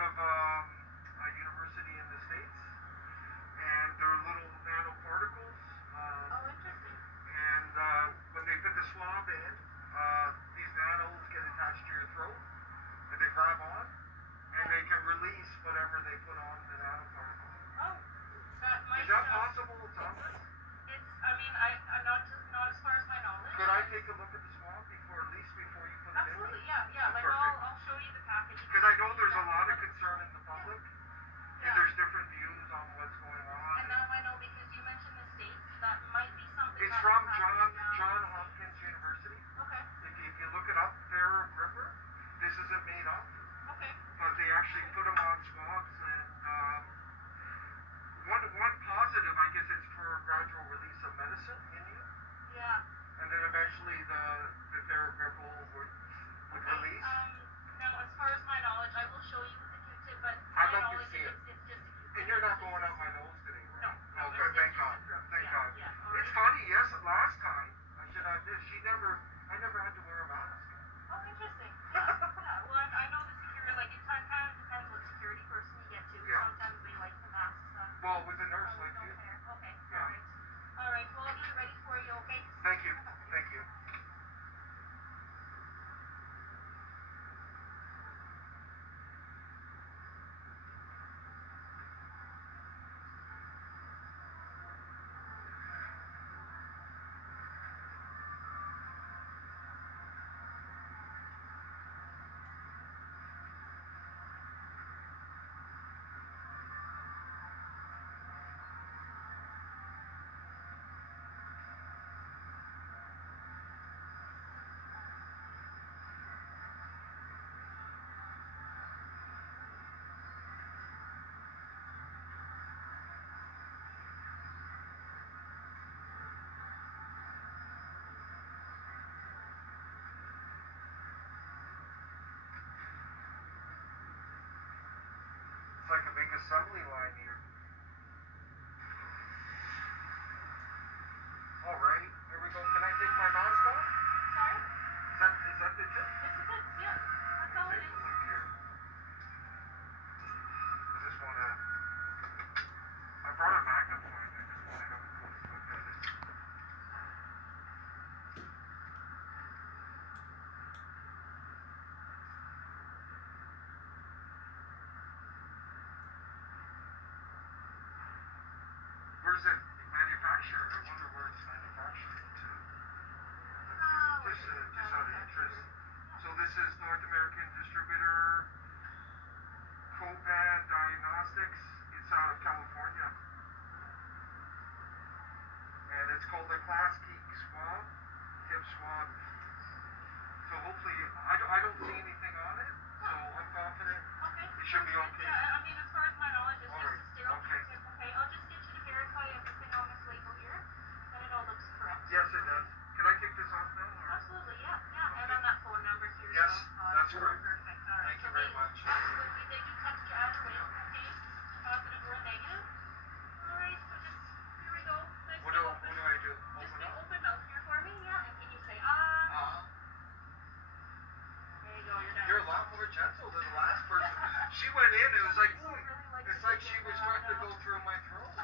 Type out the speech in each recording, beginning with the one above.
out of a university in the States, and they're little nanoparticles. Oh, interesting. And when they put the swab in, these nanos get attached to your throat, and they grab on, and Yeah. they can release whatever they put on the nanoparticles. Oh, that Is might that sound. possible, Thomas? It's. I mean, I'm not as far as my knowledge. Could I take a look at the swab before, at least before you put it in? Absolutely, yeah, yeah. Oh, Like perfect. I'll show you the packaging. Because I know there's a lot of concern in the public, and Yeah. there's different views on what's going on. And now I know because you mentioned the states. That might be something. It's that from is happening now. John Hopkins University. Okay. If you look it up, Farrah Gripper, this isn't made up, Okay. but they actually put them on swabs, and one positive, I guess, it's for a gradual release of medicine in you, Yeah. and then eventually the Farrah Gripper would Okay. release. Now, as far as my knowledge, I will show you the Q-tip, but I'd my love to knowledge see it. it's just a Q-tip. And you're not going out my nose today, No. right? No. Okay, It's thank just God. a drug. Thank Yeah. God. Yeah. It's funny, yes, last time, I should add this, I never had to wear a mask. Oh, interesting. Yeah. Yeah. Well, I know the security. Like it kind of depends what security person you get to. Yeah. Sometimes they like the masks. Well, with a nurse With like no you. hair. Okay. Yeah. All right. All right. Well, I'll get it ready for you. Okay. Thank you. Thank you. It's like a big assembly line here. All right, here we go. Can I take my mask off? Sorry. Is that the tip? This is it. Yeah. That's all it Take a is. look here. I just want to. I brought a magnifying. I just want to have a close look at it. Where's it manufactured? I wonder where it's manufactured to. Just out of interest. So this is North American distributor, Copan Diagnostics. It's out of California, and it's called the Class Geek Swab, Tip Swab. So hopefully, I don't see anything on it, so I'm confident Okay. it should be okay. Yeah. I mean, as far as my knowledge, it's All just right. a sterile Okay. Q-tip. Okay. I'll just get you to verify everything on this label here, and it all looks correct. Yes, it does. Can I take this off now? Or? Absolutely. Yeah. Yeah. And Okay. on that phone number here. Yes, so, that's correct. Perfect. All right. Thank you So very they- much. Absolutely. They do text you either way. Okay. Positive or negative. All right. So just here we go. Nice What and do open. I do? Just Open be up? open mouth here for me. Yeah. And can you say There you go. You're done. You're a lot more gentle than the last person. She went in, it was like, People ooh, really like it's to like do she was that, trying to I go know. through my throat.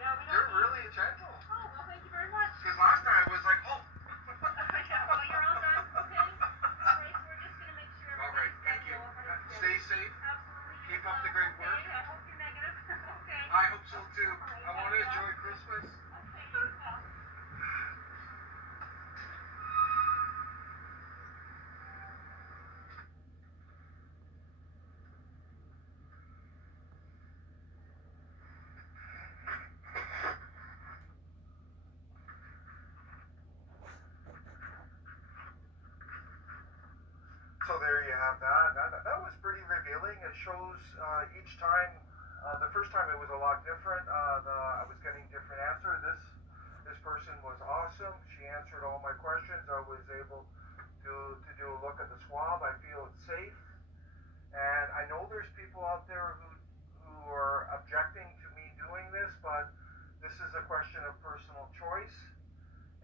Yeah, we don't You're need- really gentle. Oh, well, thank you very much. Because last time I was like, oh. Yeah, well, you're all done. Okay. All right, so we're just going to make sure All right, everybody's thank you. done well, 100%. Stay safe. Absolutely. Keep up the great work. Okay, I hope you're negative. Okay. I hope so too. I want to enjoy Christmas. Okay, you as well. So there you have that. That was pretty revealing. It shows each time. The first time it was a lot different. I was getting different answer. This person was awesome. She answered all my questions. I was able to do a look at the swab. I feel it's safe. And I know there's people out there who are objecting to me doing this, but this is a question of personal choice.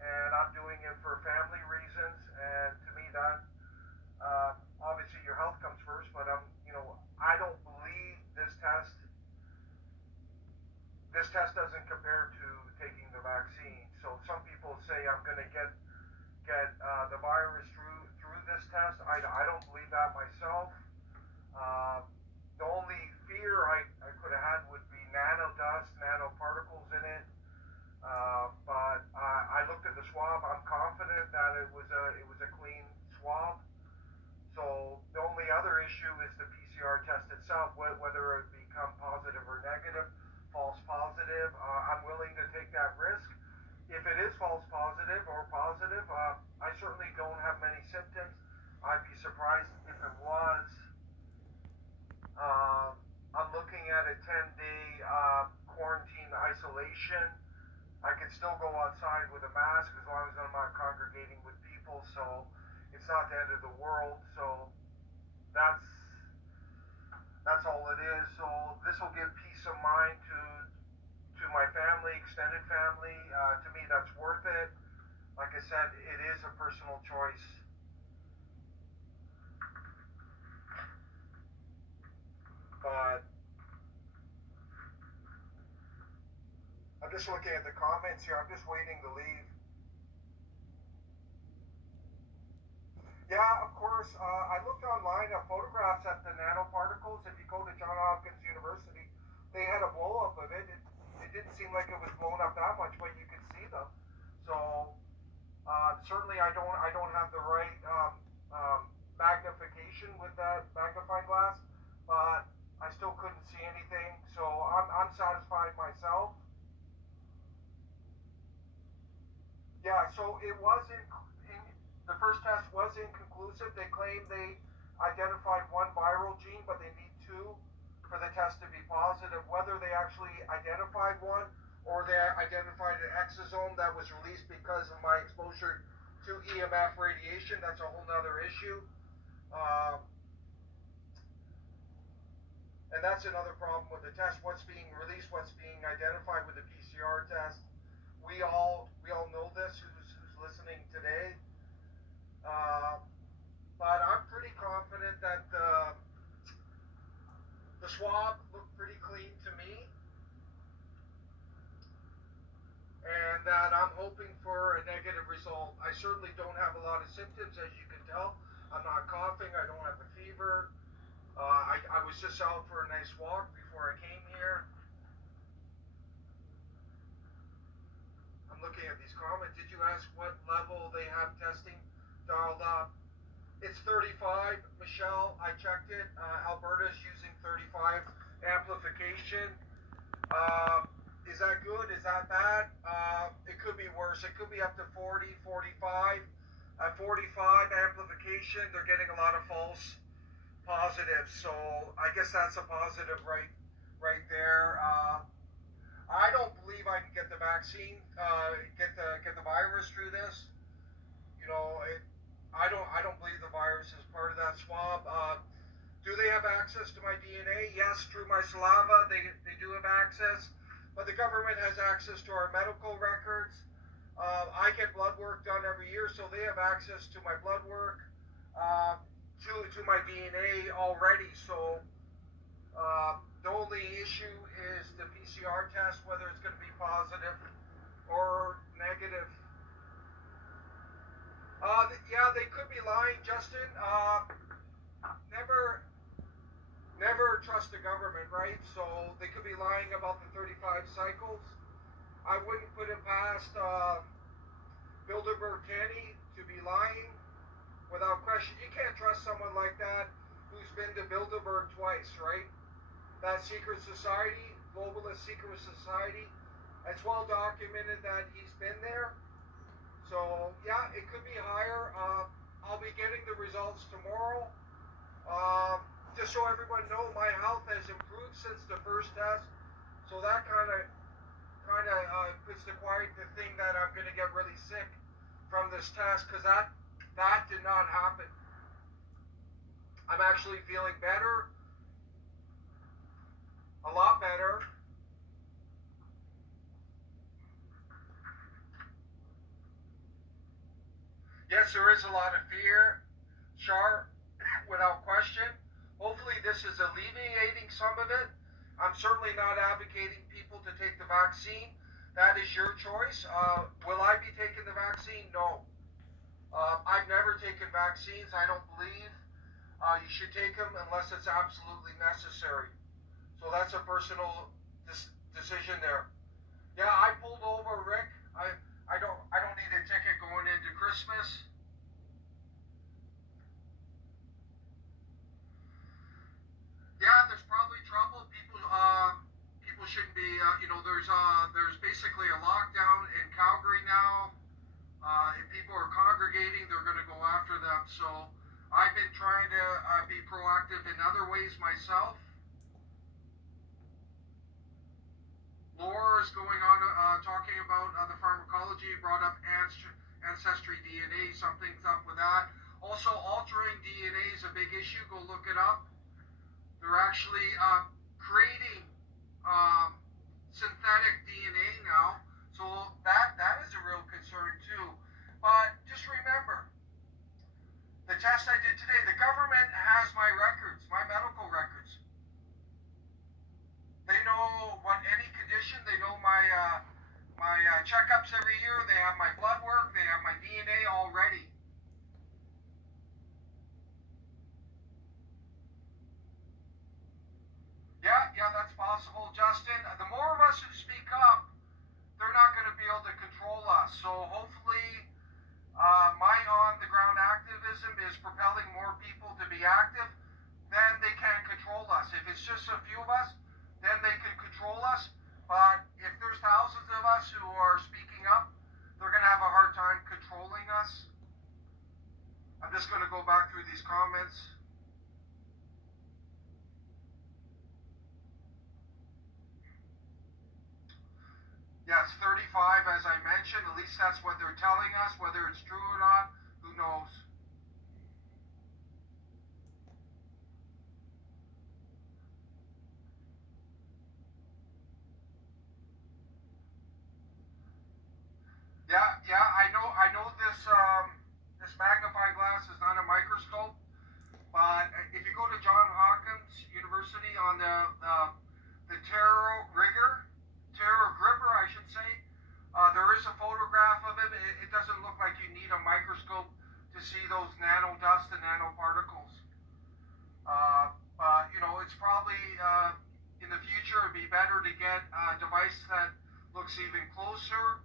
And I'm doing it for family reasons. And to me, that obviously your health comes first, but doesn't compare to taking the vaccine. So some people say I'm going to get the virus through this test. I don't believe that myself. The only fear I could have had would be nanodust, nanoparticles in it. But I looked at the swab. I'm confident that it was a clean swab. So the only other issue is the PCR test itself, whether it become positive or negative, false positive. I'm willing to take that risk. If it is false positive or positive, I certainly don't have many symptoms. I'd be surprised if it was. I'm looking at a 10-day quarantine isolation. I can still go outside with a mask as long as I'm not congregating with people, so it's not the end of the world. So that's all it is. So this will give peace of mind to my family, extended family. To me, that's worth it. Like I said, it is a personal choice. But I'm just looking at the comments here. I'm just waiting to leave. Yeah, of course. I looked online at photographs at the nanoparticles. If you go to Johns Hopkins University, they had a blow up of it. It didn't seem like it was blown up that much, but you could see them. So certainly, I don't have the right magnification with that magnifying glass, but I still couldn't see anything. So I'm satisfied myself. Yeah, so it wasn't. The first test was inconclusive. They claim they identified one viral gene, but they need two for the test to be positive. Whether they actually identified one or they identified an exosome that was released because of my exposure to EMF radiation, that's a whole nother issue. And that's another problem with the test. What's being released, what's being identified with the PCR test. We all know this who's listening today. But I'm pretty confident that the swab looked pretty clean to me, and that I'm hoping for a negative result. I certainly don't have a lot of symptoms, as you can tell. I'm not coughing. I don't have a fever. I was just out for a nice walk before I came here. I'm looking at these comments. Did you ask what level they have testing dialed up? It's 35, Michelle. I checked it. Alberta's using 35 amplification. Is that good? Is that bad? It could be worse. It could be up to 40, 45. At 45 amplification, they're getting a lot of false positives. So I guess that's a positive right there. I don't believe I can get the vaccine, get the virus through this. You know, I don't believe the virus is part of that swab. Do they have access to my DNA? Yes, through my saliva, they do have access. But the government has access to our medical records. I get blood work done every year, so they have access to my blood work, to my DNA already. So the only issue is the PCR test, whether it's going to be positive or negative. Yeah, they could be lying, Justin. Never trust the government, right? So they could be lying about the 35 cycles. I wouldn't put it past Bilderberg Kenny to be lying without question. You can't trust someone like that who's been to Bilderberg twice, right? That secret society, globalist secret society, it's well documented that he's been there. So yeah, it could be higher. I'll be getting the results tomorrow. Just so everyone knows, my health has improved since the first test. So that kind of puts the quiet the thing that I'm going to get really sick from this test, because that did not happen. I'm actually feeling better, a lot better. Yes, there is a lot of fear, Char, without question. Hopefully this is alleviating some of it. I'm certainly not advocating people to take the vaccine. That is your choice. Will I be taking the vaccine? No. I've never taken vaccines. I don't believe you should take them unless it's absolutely necessary. So that's a personal decision there. Yeah, I pulled over, Rick. I don't need a ticket going into Christmas. Yeah, there's probably trouble. People shouldn't be. There's basically a lockdown in Calgary now. If people are congregating, they're going to go after them. So I've been trying to be proactive in other ways myself. Laura is going on talking about the pharmacology, brought up ancestry DNA, something's up with that. Also, altering DNA is a big issue. Go look it up. They're actually creating synthetic DNA now, so that is a real concern too. But just remember, the test I did today, the government has my records, my medical records. They know what any condition. They know my checkups every year. They have my blood work. They have my DNA already. Yeah, that's possible, Justin. The more of us who speak up, they're not going to be able to control us. So hopefully, my on-the-ground activism is propelling more people to be active. Then they can't control us. If it's just a few of us, then they can control us. But if there's thousands of us who are speaking up, they're going to have a hard time controlling us. I'm just going to go back through these comments. Yes, 35, as I mentioned. At least that's what they're telling us. Whether it's true or not, who knows? Yeah, I know this magnifying glass is not a microscope, but if you go to John Hopkins University on the terror gripper, I should say, there is a photograph of it. It doesn't look like you need a microscope to see those nano dust and nanoparticles. But it's probably in the future it'd be better to get a device that looks even closer.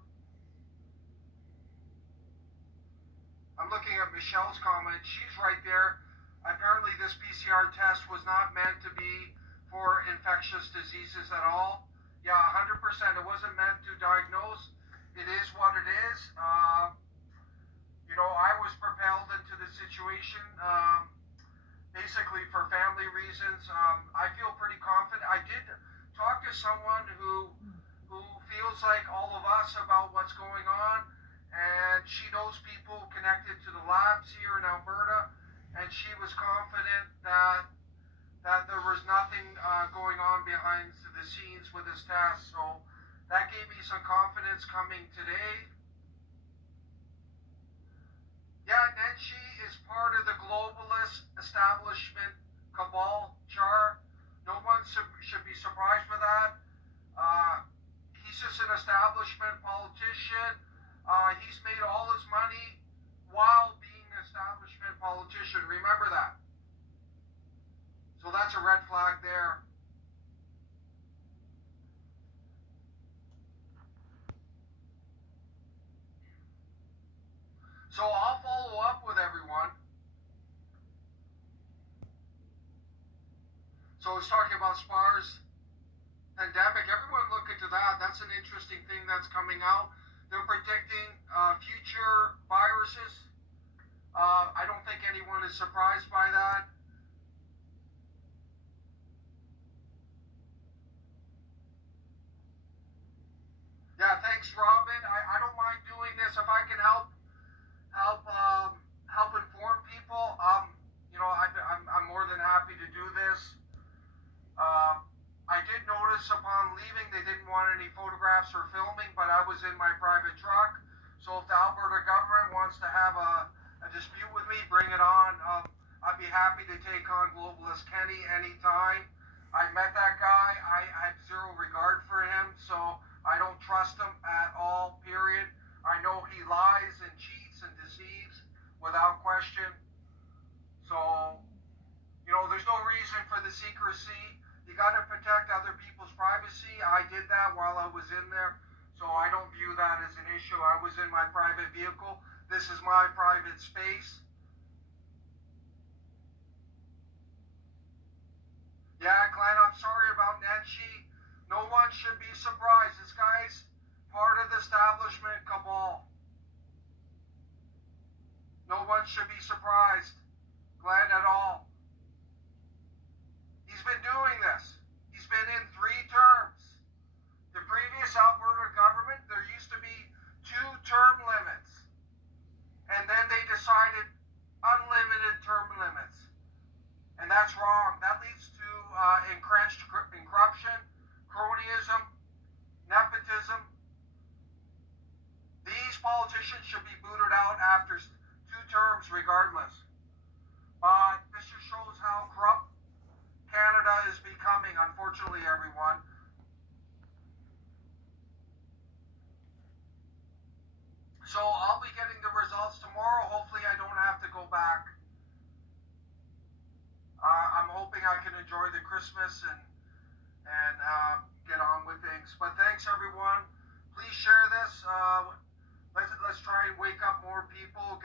I'm looking at Michelle's comment. She's right there. Apparently, this PCR test was not meant to be for infectious diseases at all. Yeah, 100%. It wasn't meant to diagnose. It is what it is. I was propelled into the situation basically for family reasons. I feel pretty confident. I did talk to someone who feels like all of us about what's going on, and she knows people connected to the labs here in Alberta, and she was confident that there was nothing going on behind the scenes with this test. So that gave me some confidence coming today. Yeah, Nenshi is part of the globalist establishment cabal, Char. No one should be surprised with that. He's just an establishment politician. He's made all his money while being an establishment politician. Remember that. So that's a red flag there. So I'll follow up with everyone. So it's talking about SPARS pandemic. Everyone look into that. That's an interesting thing that's coming out. They're predicting future viruses. I don't think anyone is surprised by that. Yeah, thanks, Robin. I don't mind doing this if I can help inform people. I'm more than happy to do this. I did notice upon leaving they didn't want any photographs or filming, but I was in my private truck. So if the Alberta government wants to have a dispute with me, bring it on. I'd be happy to take on Globalist Kenny anytime. I met that guy. I secrecy. You got to protect other people's privacy. I did that while I was in there, so I don't view that as an issue. I was in my private vehicle. This is my private space. Yeah, Glenn, I'm sorry about Nenshi. No one should be surprised. This guy's part of the establishment cabal. No one should be surprised, Glenn, at all. He's been doing this. He's been in 3 terms. The previous Alberta government, there used to be 2-term limits. And then they decided unlimited term limits. And that's wrong. That leads to entrenched corruption, cronyism, nepotism. These politicians should be booted out after 2 terms regardless. But this just shows how corrupt Canada is becoming, unfortunately, everyone. So I'll be getting the results tomorrow. Hopefully I don't have to go back. I'm hoping I can enjoy the Christmas and get on with things. But thanks, everyone. Please share this. Let's try and wake up more people.